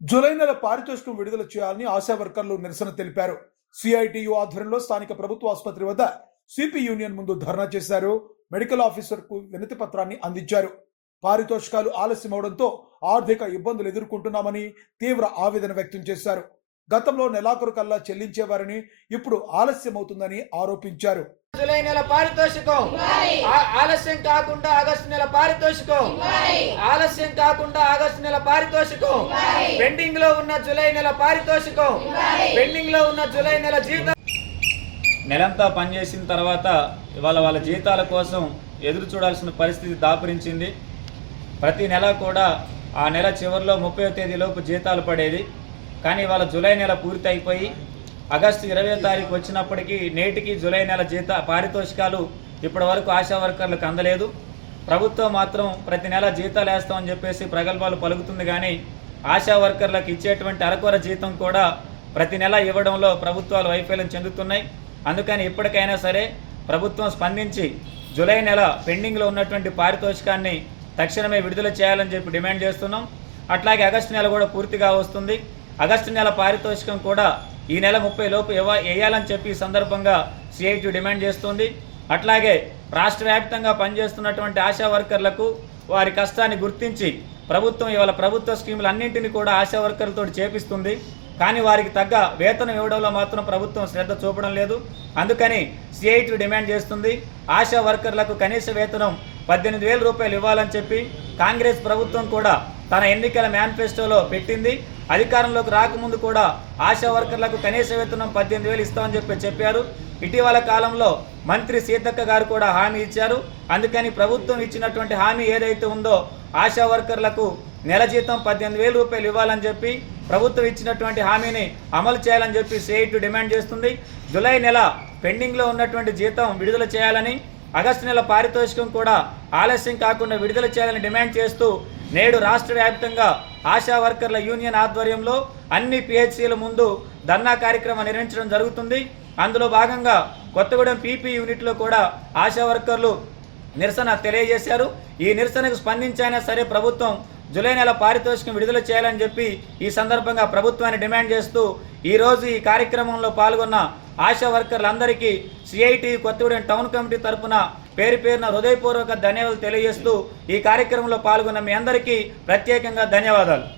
July నెల పారితోషికం విడుదల చేయాలని ఆశా వర్కర్లు నిరసన తెలిపారు. సిఐటియు ఆధ్వర్యంలో స్థానిక ప్రభుత్వ ఆసుపత్రి వద్ద సిపి యూనియన్ ముందు ధర్నా చేశారు. మెడికల్ ఆఫీసర్కు వినతి పత్రాన్ని అందించారు. పారితోషికాలు ఆలస్యం అవడంతో ఆర్థిక ఇబ్బందులు ఎదుర్కొంటున్నామని తీవ్ర ఆవేదన వ్యక్తం చేశారు. గతంలో నెలాఖరు కల్లా చెల్లించేవారని ఇప్పుడు ఆలస్యం అవుతుందని ఆరోపించారు. జూలై నెల పారితోషికం. ఆలస్యం కాకుండా ఆగస్టు నెల పారితోషికం. ఆలస్యం కాకుండా ఆగస్టు నెల పారితోషికం. పెండింగ్లో ఉన్న జూలై నెల పారితోషికం. పెండింగ్లో ఉన్న జూలై నెల జీతం నెలంతా పనిచేసిన తర్వాత ఇవాళ వాళ్ళ జీతాల కోసం ఎదురు చూడాల్సిన పరిస్థితి దాపురించింది. ప్రతి నెల కూడా ఆ నెల చివరిలో ముప్పై తేదీలోపు జీతాలు పడేది. కానీ ఇవాళ జూలై నెల పూర్తి అయిపోయి ఆగస్టు ఇరవై తారీఖు వచ్చినప్పటికీ నేటికి జూలై నెల జీత పారితోషికాలు ఇప్పటి వరకు ఆశా వర్కర్లకు అందలేదు. ప్రభుత్వం మాత్రం ప్రతి నెల జీతాలు వేస్తామని చెప్పేసి ప్రగల్భాలు పలుకుతుంది కానీ ఆశా వర్కర్లకు ఇచ్చేటువంటి అరకొర జీతం కూడా ప్రతి నెల ఇవ్వడంలో ప్రభుత్వాలు వైఫల్యం చెందుతున్నాయి. అందుకని ఇప్పటికైనా సరే ప్రభుత్వం స్పందించి జూలై నెల పెండింగ్లో ఉన్నటువంటి పారితోషికాన్ని తక్షణమే విడుదల చేయాలని చెప్పి డిమాండ్ చేస్తున్నాం. అట్లాగే ఆగస్టు నెల కూడా పూర్తిగా వస్తుంది. ఆగస్టు నెల పారితోషికం కూడా ఈ నెల ముప్పై లోపు ఇవ్వ వేయాలని చెప్పి ఈ సందర్భంగా సిఐటి డిమాండ్ చేస్తుంది. అట్లాగే రాష్ట్ర వ్యాప్తంగా పనిచేస్తున్నటువంటి ఆశా వర్కర్లకు వారి కష్టాన్ని గుర్తించి ప్రభుత్వం ఇవాళ ప్రభుత్వ స్కీములు అన్నింటినీ కూడా ఆశా వర్కర్లతో చేపిస్తుంది. కానీ వారికి తగ్గ వేతనం ఇవ్వడంలో మాత్రం ప్రభుత్వం శ్రద్ధ చూపడం లేదు. అందుకని సిఐటి డిమాండ్ చేస్తుంది. ఆశా వర్కర్లకు కనీస వేతనం పద్దెనిమిది వేల రూపాయలు ఇవ్వాలని చెప్పి కాంగ్రెస్ ప్రభుత్వం కూడా తన ఎన్నికల మేనిఫెస్టోలో పెట్టింది. అధికారంలోకి రాకముందు కూడా ఆశా వర్కర్లకు కనీస వేతనం పద్దెనిమిది వేలు ఇస్తామని చెప్పి చెప్పారు. ఇటీవల కాలంలో మంత్రి సీతక్క గారు కూడా హామీ ఇచ్చారు. అందుకని ప్రభుత్వం ఇచ్చినటువంటి హామీ ఏదైతే ఉందో ఆశా వర్కర్లకు నెల జీతం పద్దెనిమిది వేల రూపాయలు ఇవ్వాలని చెప్పి ప్రభుత్వం ఇచ్చినటువంటి హామీని అమలు చేయాలని చెప్పి సేయిట్ డిమాండ్ చేస్తుంది. జూలై నెల పెండింగ్లో ఉన్నటువంటి జీతం విడుదల చేయాలని ఆగస్టు నెల పారితోషికం కూడా ఆలస్యం కాకుండా విడుదల చేయాలని డిమాండ్ చేస్తూ నేడు రాష్ట్ర వ్యాప్తంగా ఆశా వర్కర్ల యూనియన్ ఆధ్వర్యంలో అన్ని పిహెచ్సిల ముందు ధర్నా కార్యక్రమం నిర్వహించడం జరుగుతుంది. అందులో భాగంగా కొత్తగూడెం పీపీ యూనిట్లో కూడా ఆశా వర్కర్లు నిరసన తెలియజేశారు. ఈ నిరసనకు స్పందించైనా సరే ప్రభుత్వం జూలై నెల పారితోషికం విడుదల చేయాలని చెప్పి ఈ సందర్భంగా ప్రభుత్వాన్ని డిమాండ్ చేస్తూ ఈరోజు ఈ కార్యక్రమంలో పాల్గొన్న ఆశా వర్కర్లందరికీ సిఐటి కొత్తగూడెం టౌన్ కమిటీ తరపున పేరు పేరున హృదయపూర్వక ధన్యవాదాలు తెలియజేస్తూ ఈ కార్యక్రమంలో పాల్గొన్న మీ అందరికీ ప్రత్యేకంగా ధన్యవాదాలు.